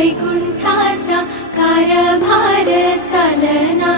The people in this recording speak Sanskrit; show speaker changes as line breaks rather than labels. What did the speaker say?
विना वैकुंठाचा कारभार चालना